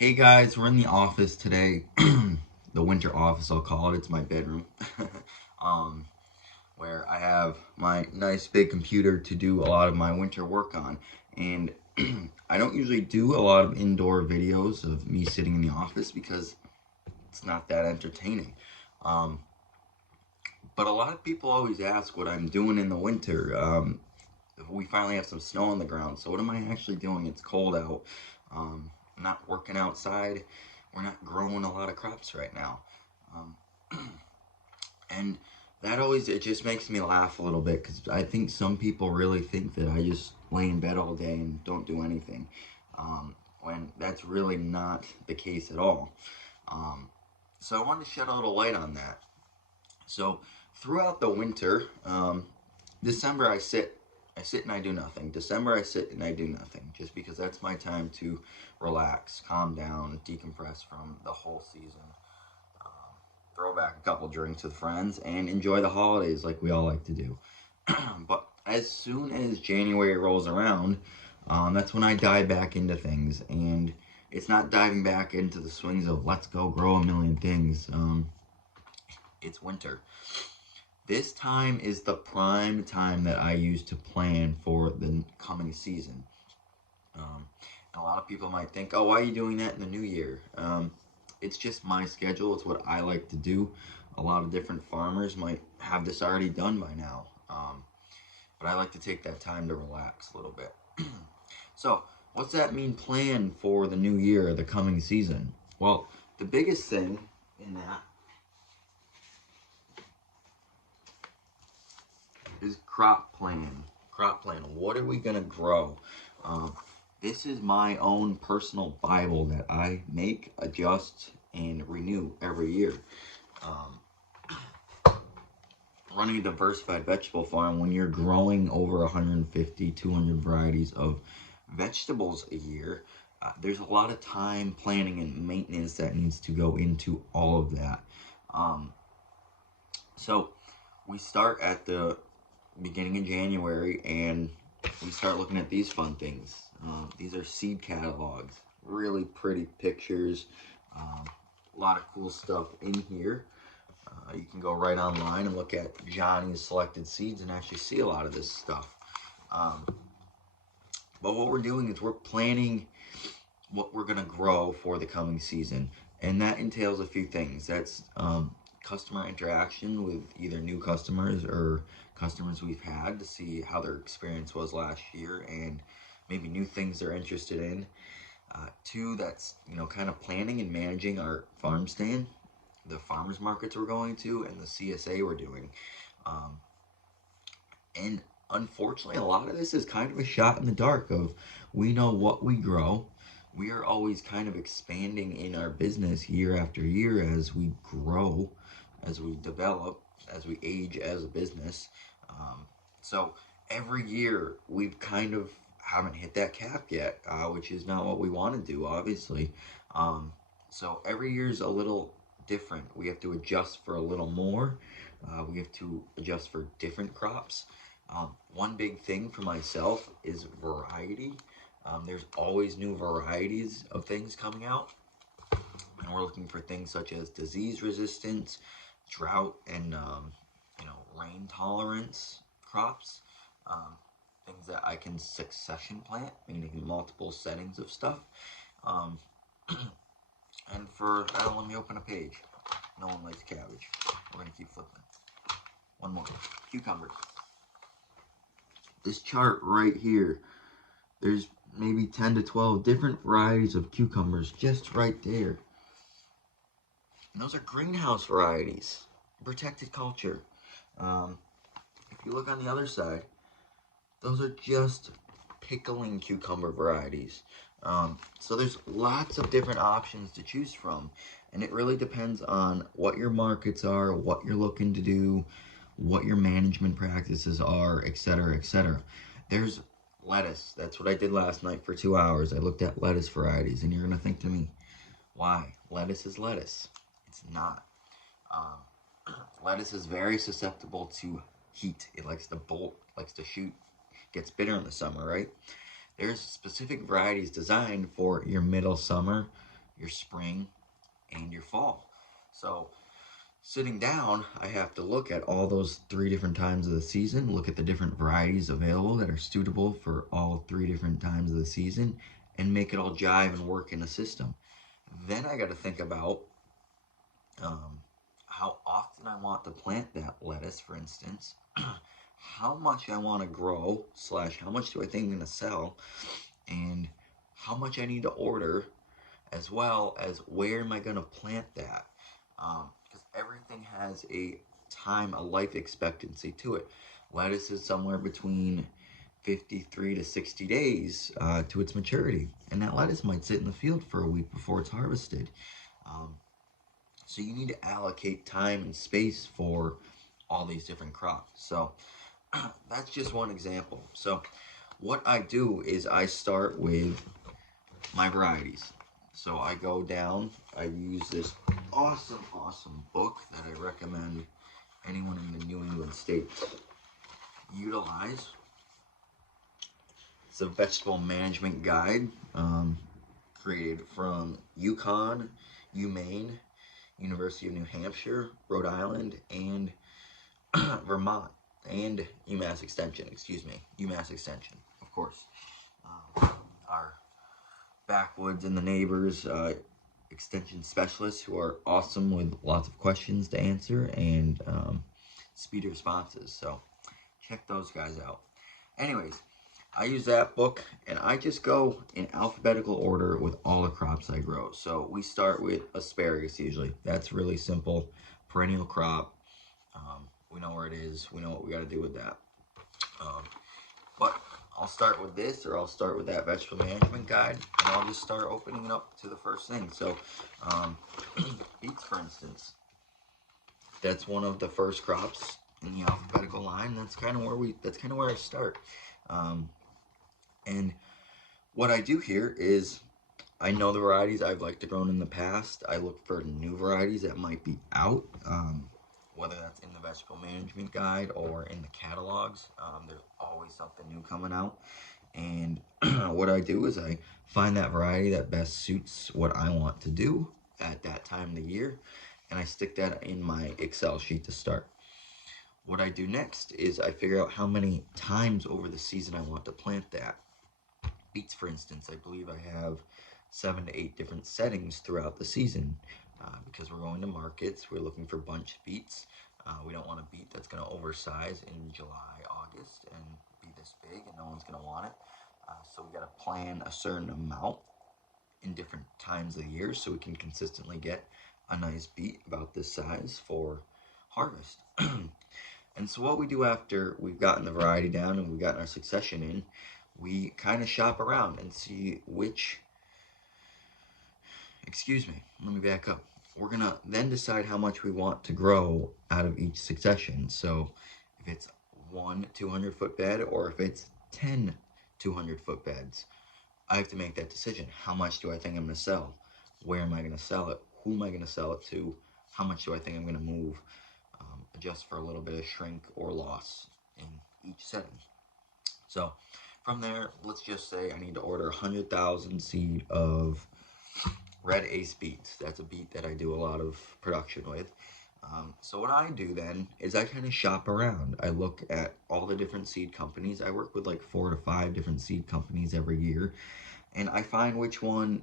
Hey guys, we're in the office today. The winter office, I'll call it. It's my bedroom. um, where I have my nice big computer to do a lot of my winter work on. And I don't usually do a lot of indoor videos of me sitting in the office because it's not that entertaining. Um, but a lot of people always ask what I'm doing in the winter. We finally have some snow on the ground, so what am I actually doing? It's cold out. I'm not working outside. We're not growing a lot of crops right now. Um, and it just makes me laugh a little bit because I think some people really think that I just lay in bed all day and don't do anything. When that's really not the case at all. Um, so I wanted to shed a little light on that. So throughout the winter, December I sit and I do nothing. December I sit and I do nothing, just because that's my time to relax, calm down, decompress from the whole season, throw back a couple drinks with friends, and enjoy the holidays like we all like to do. But as soon as January rolls around, that's when I dive back into things, and it's not diving back into the swings of let's go grow a million things. It's winter. This time is the prime time that I use to plan for the coming season. A lot of people might think, oh, why are you doing that in the new year? It's just my schedule. It's what I like to do. A lot of different farmers might have this already done by now. But I like to take that time to relax a little bit. So, what's that mean plan for the new year, the coming season? Well, the biggest thing in that is crop plan. Crop plan. What are we gonna grow? Um, this is my own personal Bible that I make, adjust, and renew every year. Um, Running a diversified vegetable farm, when you're growing over 150, 200 varieties of vegetables a year, there's a lot of time planning and maintenance that needs to go into all of that. Um, so we start at the beginning of January and we start looking at these fun things. These are seed catalogs, really pretty pictures, a lot of cool stuff in here. You can go right online and look at Johnny's selected seeds and actually see a lot of this stuff. Um, but what we're doing is we're planning what we're going to grow for the coming season. And that entails a few things. That's customer interaction with either new customers or customers we've had to see how their experience was last year and maybe new things they're interested in. Two, that's kind of planning and managing our farm stand, the farmers markets we're going to, and the CSA we're doing. Um, and unfortunately, a lot of this is kind of a shot in the dark of we know what we grow. We are always kind of expanding in our business year after year as we grow, as we develop, as we age as a business. Um, so every year we've kind of haven't hit that cap yet, which is not what we want to do, obviously. Um, so every year is a little different. We have to adjust for a little more. We have to adjust for different crops. One big thing for myself is variety. There's always new varieties of things coming out, and we're looking for things such as disease resistance, drought, and rain tolerance crops. Um, Things that I can succession plant, meaning multiple settings of stuff. Um, and for that, let me open a page. No one likes cabbage. We're gonna keep flipping. One more. Cucumbers. This chart right here, there's maybe 10 to 12 different varieties of cucumbers just right there. And those are greenhouse varieties, protected culture. Um, if you look on the other side, those are just pickling cucumber varieties. So there's lots of different options to choose from, and it really depends on what your markets are, what you're looking to do, what your management practices are, etc., etc. There's lettuce. That's what I did last night for 2 hours. I looked at lettuce varieties, and you're gonna think to me, why? Lettuce is lettuce. It's not. Lettuce is very susceptible to heat. It likes to bolt, likes to shoot, gets bitter in the summer, right? There's specific varieties designed for your middle summer, your spring, and your fall. So sitting down, I have to look at all those 3 different times of the season, look at the different varieties available that are suitable for all 3 different times of the season, and make it all jive and work in a system. Then I got to think about um, how often I want to plant that lettuce, for instance, how much I want to grow, slash, how much do I think I'm going to sell, and how much I need to order, as well as where am I going to plant that. Because everything has a life expectancy to it. Lettuce is somewhere between 53 to 60 days to its maturity. And that lettuce might sit in the field for a week before it's harvested. Um, so you need to allocate time and space for all these different crops. So that's just one example. So what I do is I start with my varieties. So I go down, I use this awesome book that I recommend anyone in the New England states utilize. It's a vegetable management guide created from UConn, UMaine, University of New Hampshire, Rhode Island, and Vermont, and UMass Extension, UMass Extension, of course. Our backwoods and the neighbors extension specialists who are awesome with lots of questions to answer and speedy responses. So check those guys out. Anyways, I use that book and I just go in alphabetical order with all the crops I grow. So we start with asparagus usually. That's really simple, perennial crop. We know where it is. We know what we got to do with that. But I'll start with this, or I'll start with that vegetable management guide, and I'll just start opening it up to the first thing. So, beets, for instance, that's one of the first crops in the alphabetical line. That's kind of where I start. And what I do here is I know the varieties I've liked to grow in the past. I look for new varieties that might be out, whether that's in the vegetable management guide or in the catalogs. There's always something new coming out. And what I do is I find that variety that best suits what I want to do at that time of the year, and I stick that in my Excel sheet to start. What I do next is I figure out how many times over the season I want to plant that. Beets, for instance, I believe I have 7 to 8 different settings throughout the season because we're going to markets. We're looking for bunch beets. We don't want a beet that's going to oversize in July, August, and be this big, and no one's going to want it. So we got to plan a certain amount in different times of the year so we can consistently get a nice beet about this size for harvest. And so what we do after we've gotten the variety down and we've gotten our succession in, we kind of shop around and see let me back up. We're going to then decide how much we want to grow out of each succession. So if it's 1 200-foot bed or if it's 10 200-foot beds, I have to make that decision. How much do I think I'm going to sell? Where am I going to sell it? Who am I going to sell it to? How much do I think I'm going to move? Adjust for a little bit of shrink or loss in each setting. So from there, let's just say I need to order 100,000 seed of red ace beets. That's a beet that I do a lot of production with. So what I do then is I kind of shop around. I look at all the different seed companies. I work with like 4 to 5 different seed companies every year, and I find which one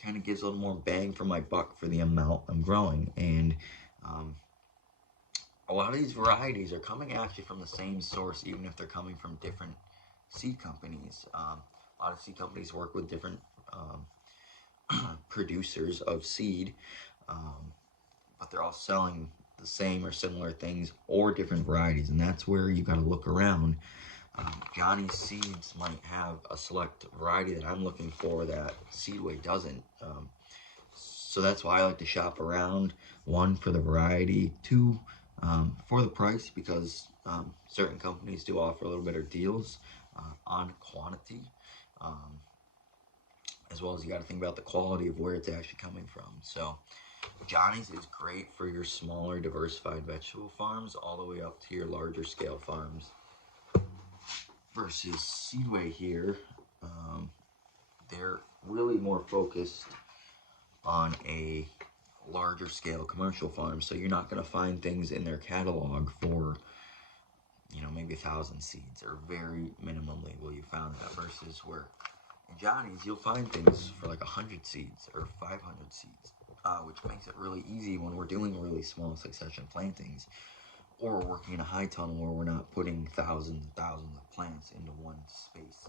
kind of gives a little more bang for my buck for the amount I'm growing. And a lot of these varieties are coming actually from the same source, even if they're coming from different seed companies. A lot of seed companies work with different producers of seed, but they're all selling the same or similar things or different varieties, and that's where you got to look around. Johnny's Seeds might have a select variety that I'm looking for that Seedway doesn't. So that's why I like to shop around. 1, for the variety. 2, for the price, because certain companies do offer a little better deals on quantity. As well as you got to think about the quality of where it's actually coming from. So Johnny's is great for your smaller diversified vegetable farms all the way up to your larger scale farms. Versus Seedway here, they're really more focused on a larger scale commercial farm. So you're not going to find things in their catalog for, maybe 1,000 seeds, or very minimally will you find that, versus where in Johnny's you'll find things for like 100 seeds or 500 seeds, which makes it really easy when we're doing really small succession plantings, or we're working in a high tunnel where we're not putting thousands and thousands of plants into one space.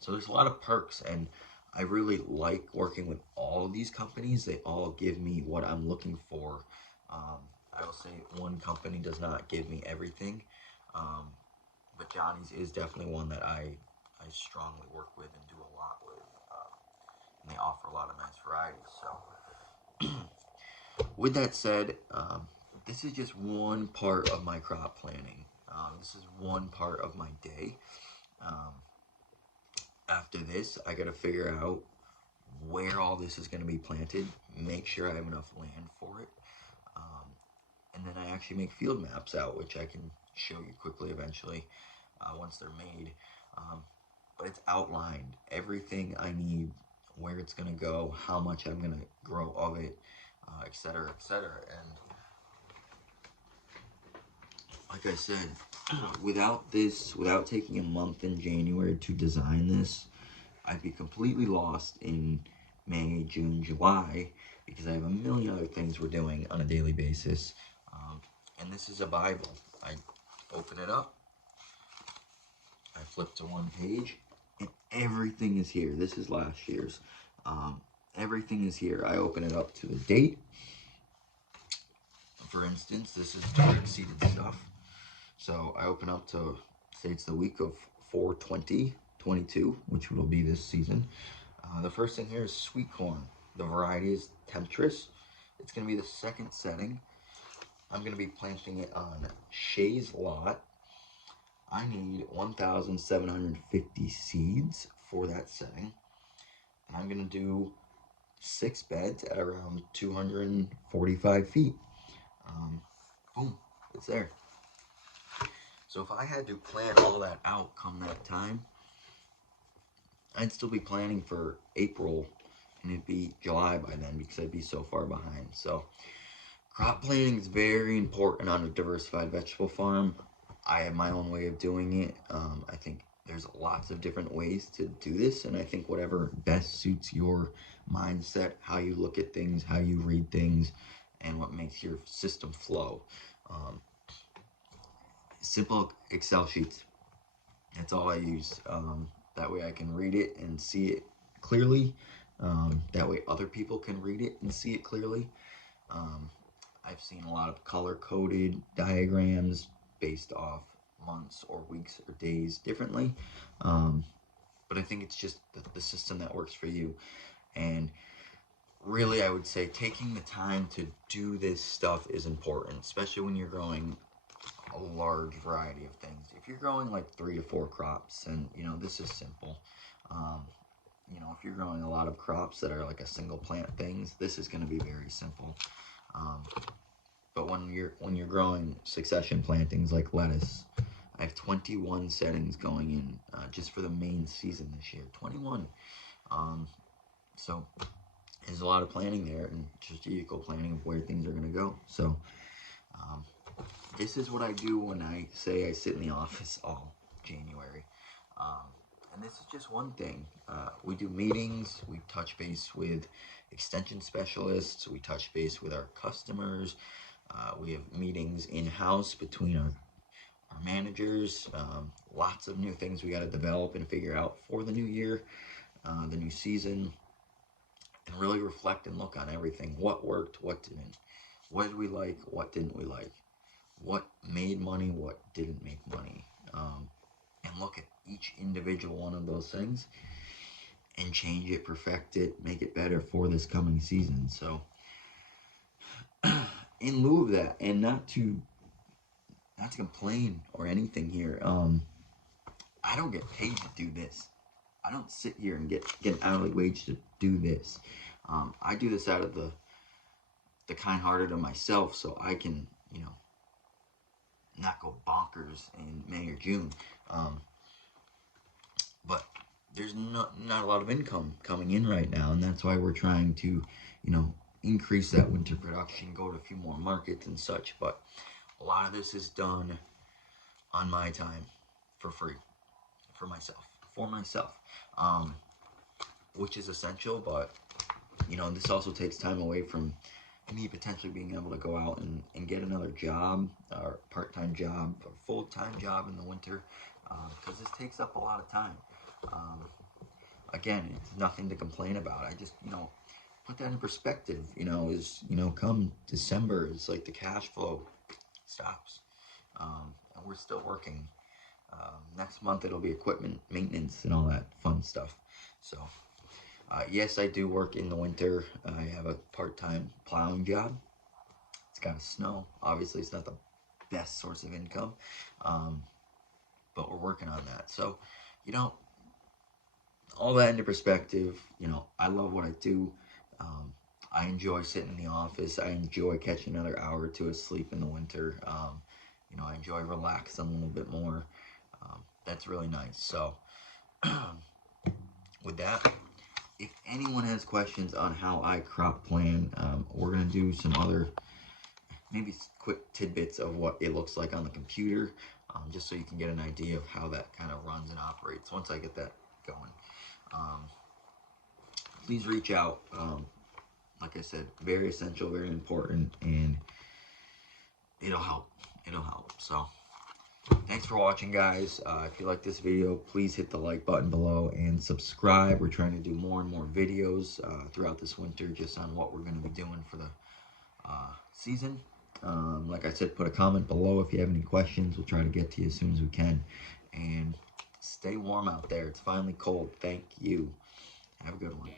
So there's a lot of perks, and I really like working with all of these companies. They all give me what I'm looking for. I will say one company does not give me everything, but Johnny's is definitely one that I strongly work with and do a lot with, and they offer a lot of nice varieties. So with that said, this is just one part of my crop planning. This is one part of my day. After this, I gotta figure out where all this is gonna be planted, make sure I have enough land for it, and then I actually make field maps out, which I can show you quickly eventually once they're made. But it's outlined, everything I need, where it's gonna go, how much I'm gonna grow of it, etc., etc. And like I said, without taking a month in January to design this, I'd be completely lost in May, June, July, because I have a million other things we're doing on a daily basis. And this is a Bible. I open it up, I flip to one page, and everything is here. This is last year's. Everything is here. I open it up to the date. For instance, this is direct seeded stuff. So I open up to, say it's the week of 4/20/22, which will be this season. The first thing here is sweet corn. The variety is Temptress. It's going to be the second setting. I'm going to be planting it on Shay's lot. I need 1,750 seeds for that setting. And I'm going to do 6 beds at around 245 feet. Boom, it's there. So if I had to plan all that out come that time, I'd still be planning for April, and it'd be July by then because I'd be so far behind. So crop planning is very important on a diversified vegetable farm. I have my own way of doing it. I think there's lots of different ways to do this, and I think whatever best suits your mindset, how you look at things, how you read things, and what makes your system flow. Simple Excel sheets. That's all I use. That way I can read it and see it clearly. That way other people can read it and see it clearly. I've seen a lot of color-coded diagrams based off months or weeks or days differently. But I think it's just the system that works for you. And really, I would say taking the time to do this stuff is important, especially when you're growing a large variety of things. If you're growing like 3 to 4 crops, and this is simple. If you're growing a lot of crops that are like a single plant things, this is going to be very simple. But when you're growing succession plantings like lettuce, I have 21 settings going in just for the main season this year. 21. So there's a lot of planning there, and strategical planning of where things are going to go. So this is what I do when I say I sit in the office all January. And this is just one thing. We do meetings, we touch base with extension specialists, we touch base with our customers, we have meetings in-house between our managers, lots of new things we got to develop and figure out for the new year, the new season, and really reflect and look on everything. What worked, what didn't, what did we like, what didn't we like, what made money, what didn't make money, and look at each individual one of those things and change it, perfect it, make it better for this coming season. So in lieu of that, and not to complain or anything here, I don't get paid to do this. I don't sit here and get an hourly wage to do this. I do this out of the kind-hearted of myself, so I can, not go bonkers in May or June. But there's not a lot of income coming in right now, and that's why we're trying to, you know, increase that winter production, go to a few more markets and such. But a lot of this is done on my time for free for myself, um, which is essential. But you know, this also takes time away from me potentially being able to go out and get another job or part-time job or full-time job in the winter, because this takes up a lot of time. Um, Again, it's nothing to complain about. I just, you know, put that in perspective. You know, is, you know, come December, it's like the cash flow stops, and we're still working. Next month it'll be equipment maintenance and all that fun stuff. So, yes, I do work in the winter. I have a part-time plowing job. It's got to snow. Obviously, it's not the best source of income, um, but we're working on that. So, you know, all that into perspective, you know, I love what I do. Um, I enjoy sitting in the office. I enjoy catching another hour or two of sleep in the winter. You know, I enjoy relaxing a little bit more. That's really nice. So, with that, if anyone has questions on how I crop plan, we're going to do some other maybe quick tidbits of what it looks like on the computer, just so you can get an idea of how that kind of runs and operates once I get that going. Um, Please reach out. Like I said, very essential, very important, and it'll help. It'll help. So, thanks for watching, guys. If you like this video, please hit the like button below and subscribe. We're trying to do more and more videos throughout this winter just on what we're going to be doing for the season. Like I said, put a comment below if you have any questions. We'll try to get to you as soon as we can. And stay warm out there. It's finally cold. Thank you. Have a good one.